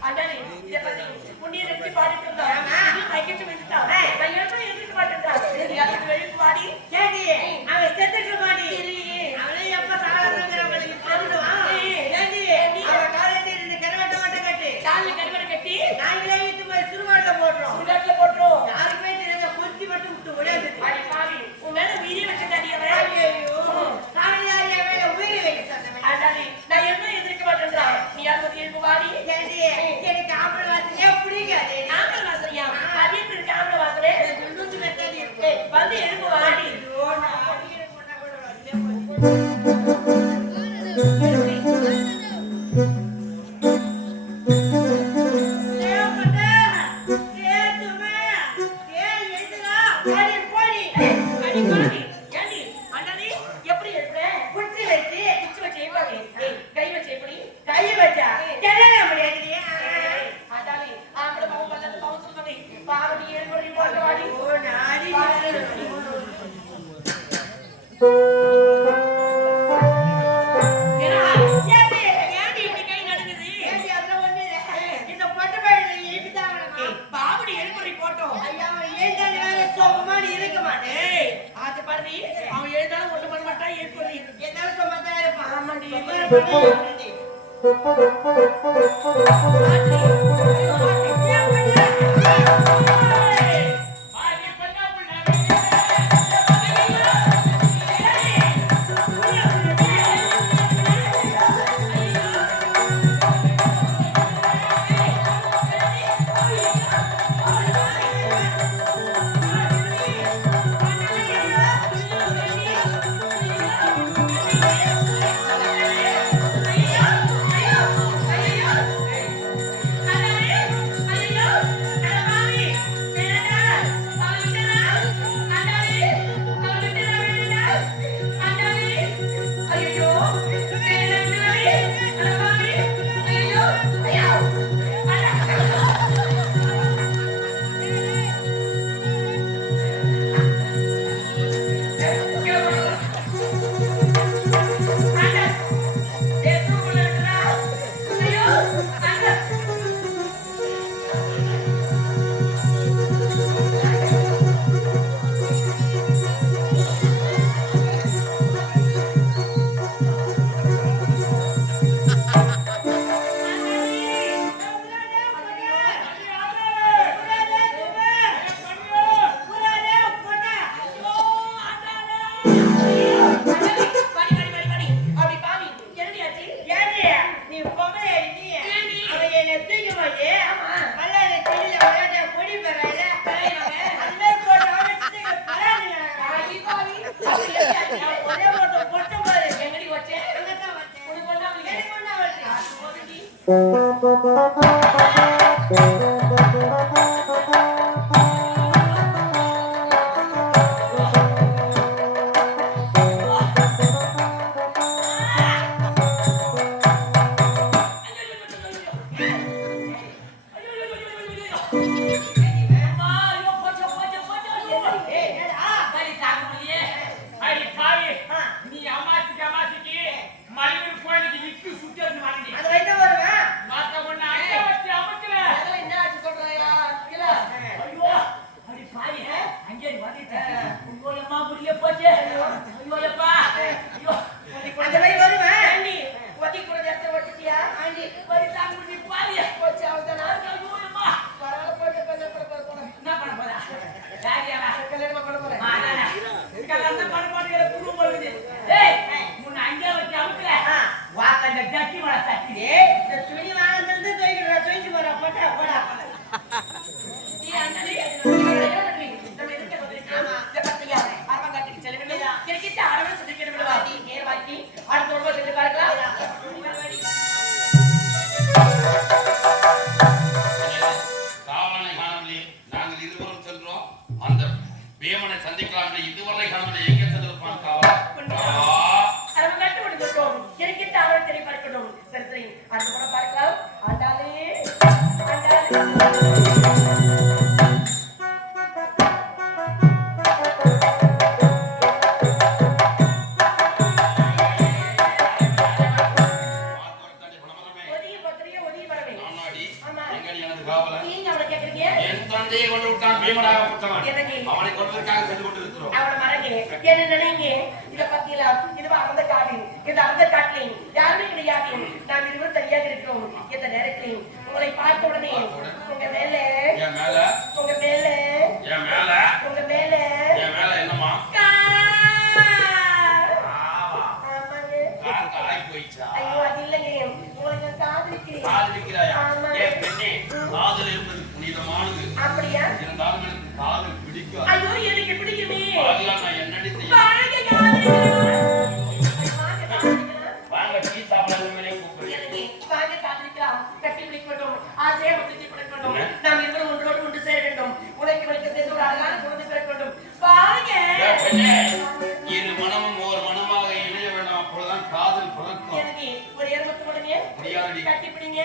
அண்ணா இதை பத்தி புண்ணியம் எப்படி பாடிட்டு இருந்தா Thank you. ¿Quieres que te haga? அவளை மறங்க என்ன நினைங்க இத பத்தியெல்லாம் இதுவா அந்த காடு இது அந்த காட்டிலையும் யாருமே கிடையாது. நாம் இருவரும் தனியாக இருக்கிறோம். இந்த நேரத்திலையும் உங்களை பார்த்த உடனே உங்க மேல உங்க மேல உங்க மேல ஐயோ அது இல்லைங்க. உங்களை நான் அப்படியா? இருந்தாலும் காதல் எனக்கு பிடிக்குமே. பார்க்கலாம் நான் என்னடி செய்ய? வாங்க வாங்க டீ சாப்பிடலாம் கட்டி பிடிக்கட்டும் ஆசையா பிடிக்கட்டும் நாம் இருவரும் ஒன்றோடு ஒன்று சேர வேண்டும். உனக்கு வைக்க சேர்ந்து ஒரு அழகான குழந்தை மனமும் ஒரு மனமாக இணைய வேண்டும். அப்பொழுதுதான் காதல் பிறக்கும். எனக்கு ஒரு முடியாது கட்டி பிடிங்க.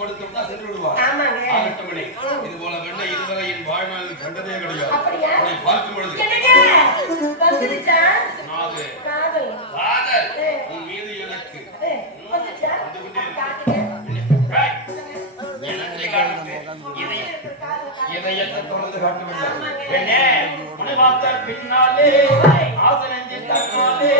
கொடுத்தோம்னா சென்று விடுவார் இது போல வெண்ணை இதுவரை என் வாழ்நாள் கண்டதே கிடையாது. பார்க்கும் பொழுது. உன் மீது எனக்கு. இதயத்தை தொடர்ந்து காட்டுவேன் பின்னாலே. ஆசனஞ்சி தன்னாலே.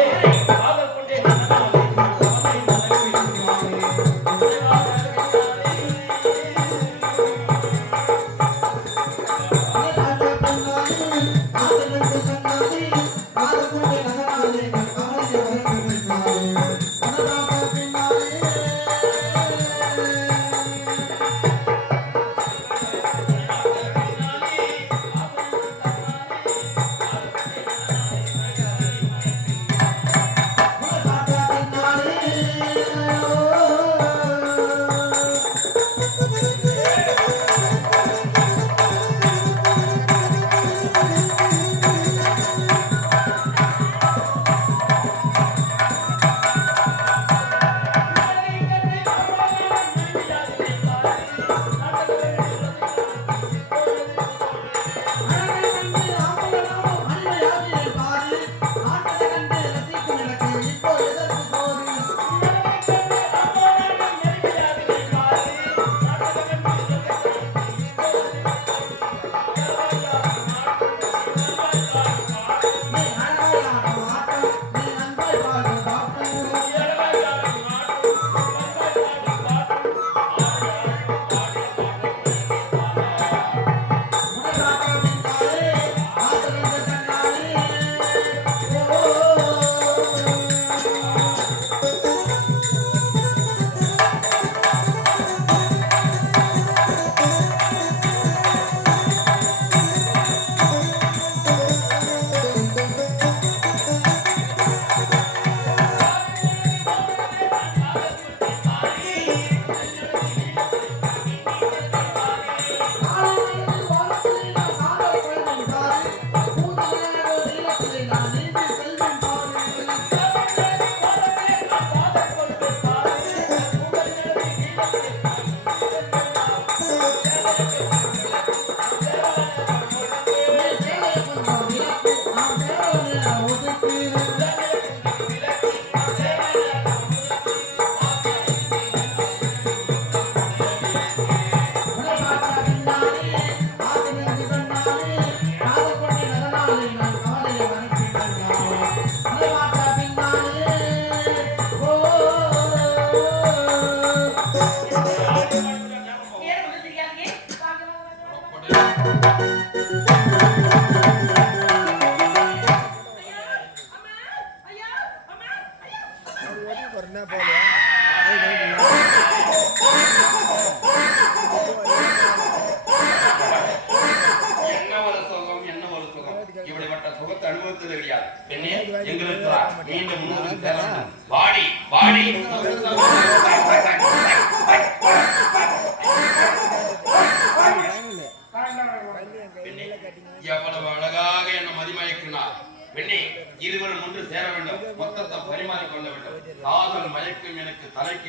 பெண்ணே இருவரும் ஒன்று சேர வேண்டும். மொத்தத்தை பரிமாறிக்கொள்ள வேண்டும். காதல் மயக்கும் எனக்கு தலைக்கு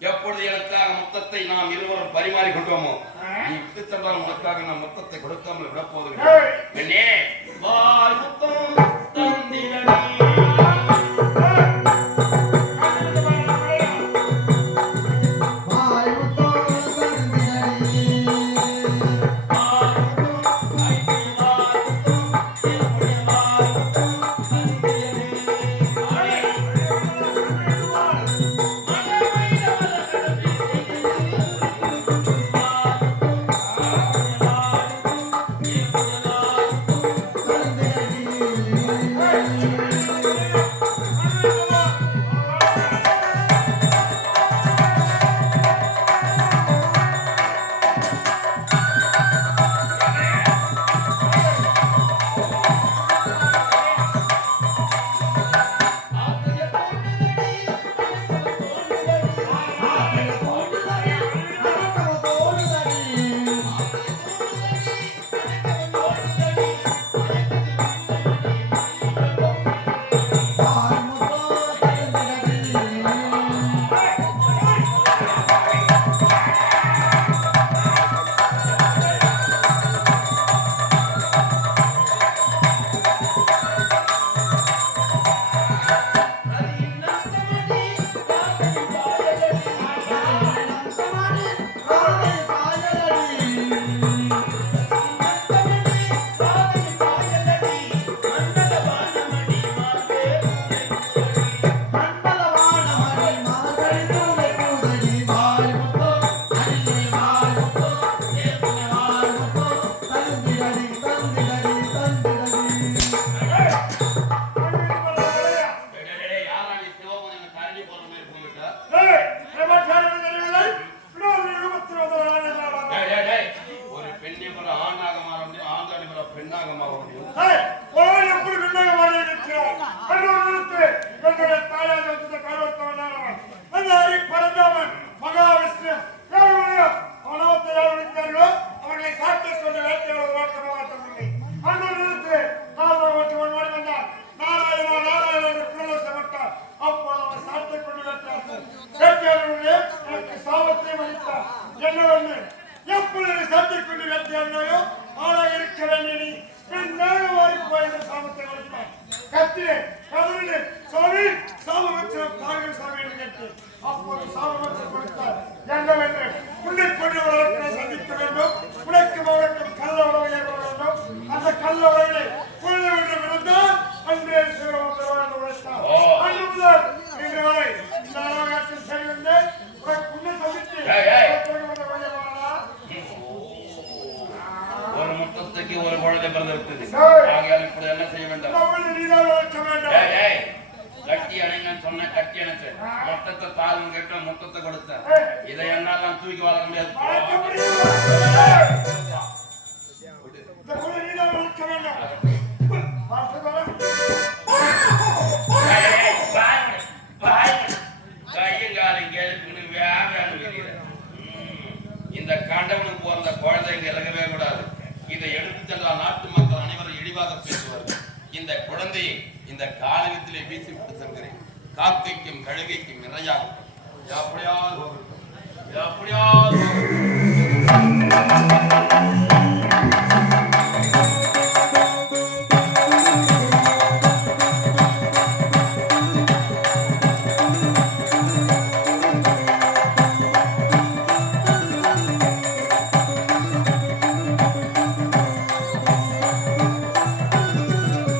எப்பொழுது எனக்காக மொத்தத்தை நாம் இருவரும் பரிமாறி கொண்டோமோ நீ விட்டு சென்றால் உனக்காக நான் மொத்தத்தை கொடுக்காமல் விடப்போவதில்லை பெண்ணே வாழ்த்தம் தந்திரனே